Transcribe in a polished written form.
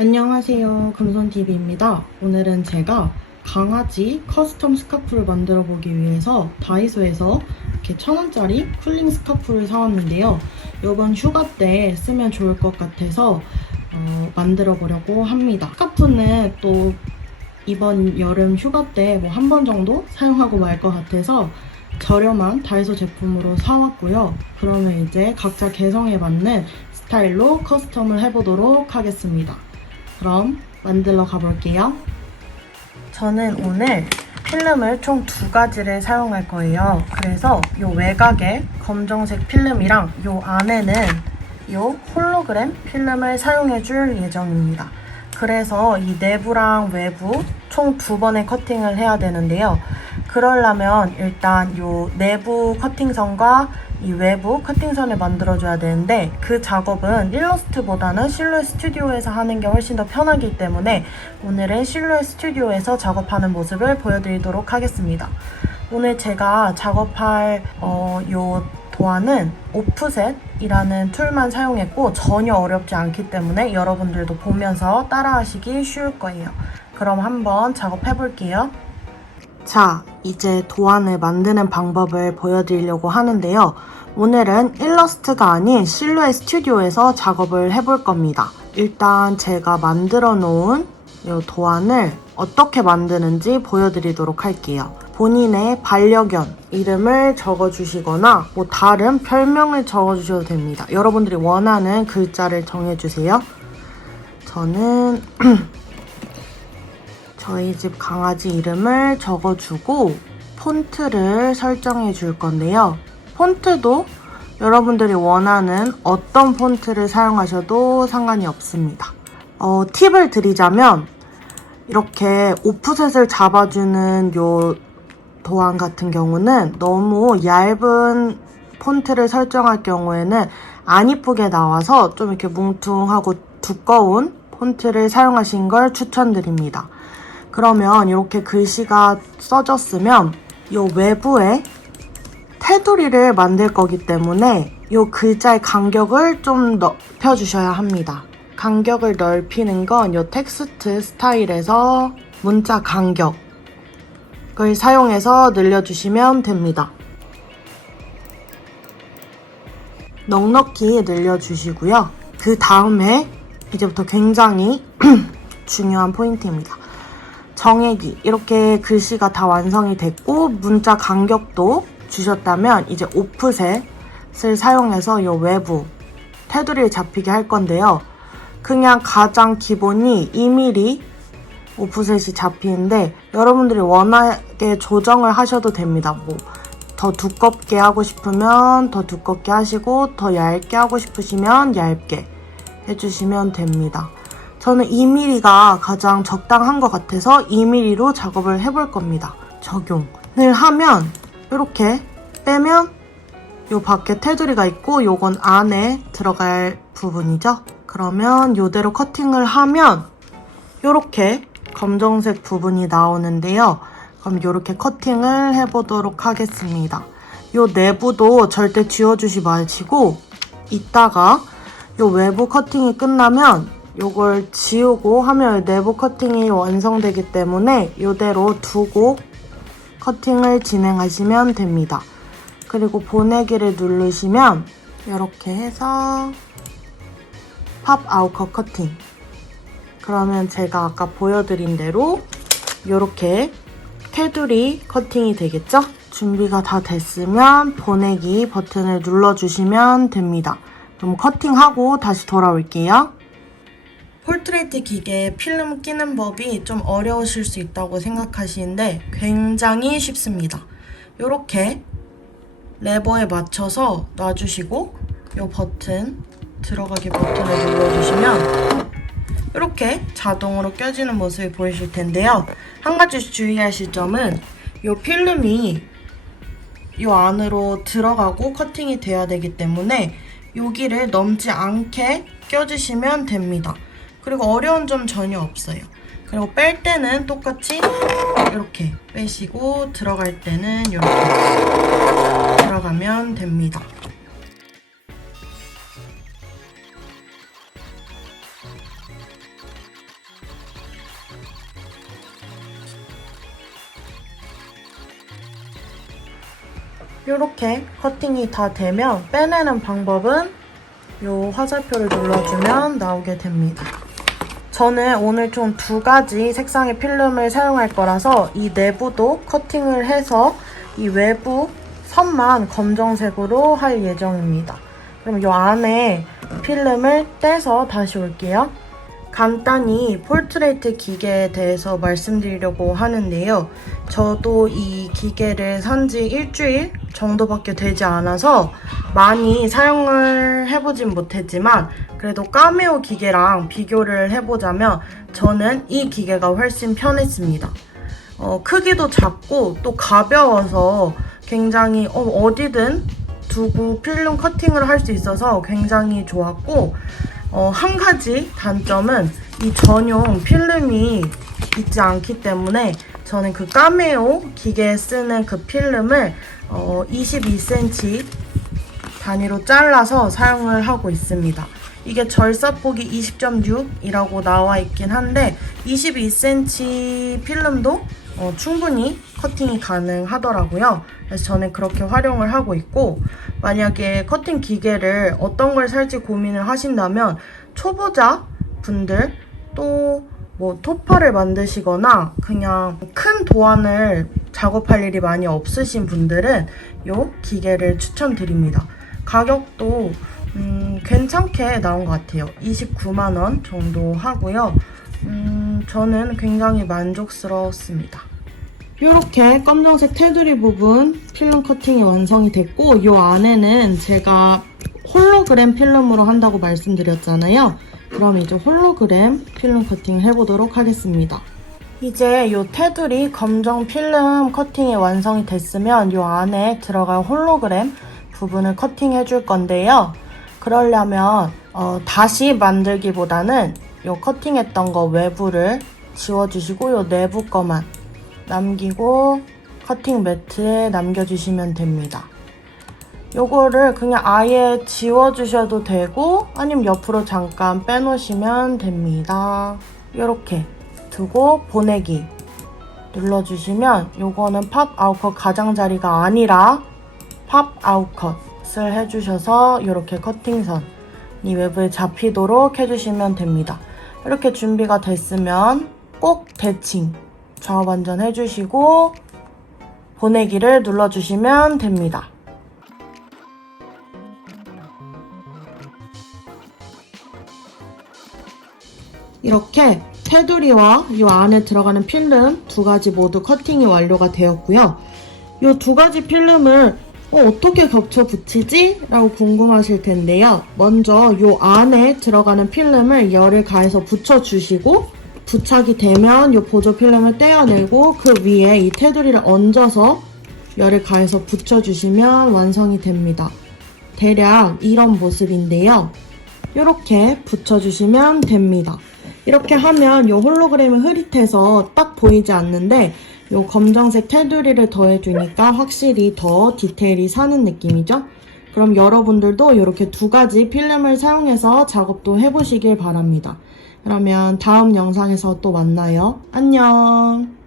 안녕하세요. 금손TV입니다. 오늘은 제가 강아지 커스텀 스카프를 만들어 보기 위해서 다이소에서 이렇게 1,000원짜리 쿨링 스카프를 사왔는데요. 이번 휴가 때 쓰면 좋을 것 같아서 만들어 보려고 합니다. 스카프는 또 이번 여름 휴가 때 뭐 한 번 정도 사용하고 말 것 같아서 저렴한 다이소 제품으로 사왔고요. 그러면 이제 각자 개성에 맞는 스타일로 커스텀을 해보도록 하겠습니다. 그럼 만들러 가볼게요. 저는 오늘 필름을 총 2가지를 사용할 거예요. 그래서 이 외곽에 검정색 필름이랑 이 안에는 이 홀로그램 필름을 사용해 줄 예정입니다. 그래서 이 내부랑 외부 총 2번의 커팅을 해야 되는데요. 그러려면 일단 이 내부 커팅선과 이 외부 커팅선을 만들어줘야 되는데 그 작업은 일러스트보다는 실루엣 스튜디오에서 하는 게 훨씬 더 편하기 때문에 오늘은 실루엣 스튜디오에서 작업하는 모습을 보여드리도록 하겠습니다. 오늘 제가 작업할 요 도안은 오프셋이라는 툴만 사용했고 전혀 어렵지 않기 때문에 여러분들도 보면서 따라하시기 쉬울 거예요. 그럼 한번 작업해볼게요. 자, 이제 도안을 만드는 방법을 보여드리려고 하는데요. 오늘은 일러스트가 아닌 실루엣 스튜디오에서 작업을 해볼 겁니다. 일단 제가 만들어 놓은 이 도안을 어떻게 만드는지 보여드리도록 할게요. 본인의 반려견 이름을 적어주시거나 뭐 다른 별명을 적어주셔도 됩니다. 여러분들이 원하는 글자를 정해주세요. 저는 저희 집 강아지 이름을 적어주고 폰트를 설정해 줄 건데요. 폰트도 여러분들이 원하는 어떤 폰트를 사용하셔도 상관이 없습니다. 팁을 드리자면 이렇게 오프셋을 잡아주는 요 도안 같은 경우는 너무 얇은 폰트를 설정할 경우에는 안 이쁘게 나와서 좀 이렇게 뭉퉁하고 두꺼운 폰트를 사용하신 걸 추천드립니다. 그러면 이렇게 글씨가 써졌으면 이 외부에 테두리를 만들 거기 때문에 이 글자의 간격을 좀 넓혀주셔야 합니다. 간격을 넓히는 건 이 텍스트 스타일에서 문자 간격을 사용해서 늘려주시면 됩니다. 넉넉히 늘려주시고요. 그 다음에 이제부터 굉장히 중요한 포인트입니다. 정액이 이렇게 글씨가 다 완성이 됐고 문자 간격도 주셨다면 이제 오프셋을 사용해서 이 외부 테두리를 잡히게 할 건데요. 그냥 가장 기본이 2mm 오프셋이 잡히는데 여러분들이 워낙에 조정을 하셔도 됩니다. 뭐 더 두껍게 하고 싶으면 더 두껍게 하시고 더 얇게 하고 싶으시면 얇게 해주시면 됩니다. 저는 2mm가 가장 적당한 것 같아서 2mm로 작업을 해볼 겁니다. 적용을 하면 이렇게 빼면 요 밖에 테두리가 있고 요건 안에 들어갈 부분이죠. 그러면 요대로 커팅을 하면 요렇게 검정색 부분이 나오는데요. 그럼 요렇게 커팅을 해보도록 하겠습니다. 요 내부도 절대 지워주지 마시고 이따가 요 외부 커팅이 끝나면 요걸 지우고 하면 내부 커팅이 완성되기 때문에 이대로 두고 커팅을 진행하시면 됩니다. 그리고 보내기를 누르시면 이렇게 해서 팝 아웃컷 커팅. 그러면 제가 아까 보여드린 대로 이렇게 테두리 커팅이 되겠죠? 준비가 다 됐으면 보내기 버튼을 눌러주시면 됩니다. 그럼 커팅하고 다시 돌아올게요. 폴트레이트 기계에 필름 끼는 법이 좀 어려우실 수 있다고 생각하시는데 굉장히 쉽습니다. 이렇게 레버에 맞춰서 놔주시고 이 버튼, 들어가기 버튼을 눌러주시면 이렇게 자동으로 껴지는 모습이 보이실 텐데요. 한 가지 주의하실 점은 이 필름이 이 안으로 들어가고 커팅이 돼야 되기 때문에 여기를 넘지 않게 껴주시면 됩니다. 그리고 어려운 점 전혀 없어요. 그리고 뺄 때는 똑같이 이렇게 빼시고 들어갈 때는 이렇게 들어가면 됩니다. 이렇게 커팅이 다 되면 빼내는 방법은 이 화살표를 눌러주면 나오게 됩니다. 저는 오늘 총 2가지 색상의 필름을 사용할 거라서 이 내부도 커팅을 해서 이 외부 선만 검정색으로 할 예정입니다. 그럼 이 안에 필름을 떼서 다시 올게요. 간단히 포트레이트 기계에 대해서 말씀드리려고 하는데요. 저도 이 기계를 산지 일주일 정도밖에 되지 않아서 많이 사용을 해보진 못했지만 그래도 까메오 기계랑 비교를 해보자면 저는 이 기계가 훨씬 편했습니다. 크기도 작고 또 가벼워서 굉장히 어디든 두고 필름 커팅을 할 수 있어서 굉장히 좋았고 한 가지 단점은 이 전용 필름이 있지 않기 때문에 저는 그 까메오 기계에 쓰는 그 필름을 22cm 단위로 잘라서 사용을 하고 있습니다. 이게 절사폭이 20.6이라고 나와 있긴 한데 22cm 필름도 충분히 커팅이 가능하더라고요. 그래서 저는 그렇게 활용을 하고 있고 만약에 커팅 기계를 어떤 걸 살지 고민을 하신다면 초보자 분들 또 뭐 토퍼를 만드시거나 그냥 큰 도안을 작업할 일이 많이 없으신 분들은 이 기계를 추천드립니다. 가격도 괜찮게 나온 것 같아요. 29만원 정도 하고요. 저는 굉장히 만족스러웠습니다. 이렇게 검정색 테두리 부분 필름 커팅이 완성이 됐고 이 안에는 제가 홀로그램 필름으로 한다고 말씀드렸잖아요. 그럼 이제 홀로그램 필름 커팅을 해보도록 하겠습니다. 이제 이 테두리 검정 필름 커팅이 완성이 됐으면 이 안에 들어갈 홀로그램 부분을 커팅해 줄 건데요. 그러려면 다시 만들기보다는 이 커팅했던 거 외부를 지워주시고 이 내부 거만 남기고 커팅 매트에 남겨주시면 됩니다. 요거를 그냥 아예 지워주셔도 되고 아니면 옆으로 잠깐 빼놓으시면 됩니다. 이렇게 두고 보내기 눌러주시면 요거는 팝 아웃컷 가장자리가 아니라 팝 아웃컷을 해주셔서 이렇게 커팅선이 외부에 잡히도록 해주시면 됩니다. 이렇게 준비가 됐으면 꼭 대칭 좌우반전 해주시고 보내기를 눌러주시면 됩니다. 이렇게 테두리와 이 안에 들어가는 필름 2가지 모두 커팅이 완료가 되었고요. 이 2가지 필름을 어떻게 겹쳐 붙이지? 라고 궁금하실 텐데요. 먼저 이 안에 들어가는 필름을 열을 가해서 붙여주시고 부착이 되면 이 보조 필름을 떼어내고 그 위에 이 테두리를 얹어서 열을 가해서 붙여주시면 완성이 됩니다. 대략 이런 모습인데요. 이렇게 붙여주시면 됩니다. 이렇게 하면 이 홀로그램이 흐릿해서 딱 보이지 않는데 이 검정색 테두리를 더해주니까 확실히 더 디테일이 사는 느낌이죠? 그럼 여러분들도 이렇게 2가지 필름을 사용해서 작업도 해보시길 바랍니다. 그러면 다음 영상에서 또 만나요. 안녕!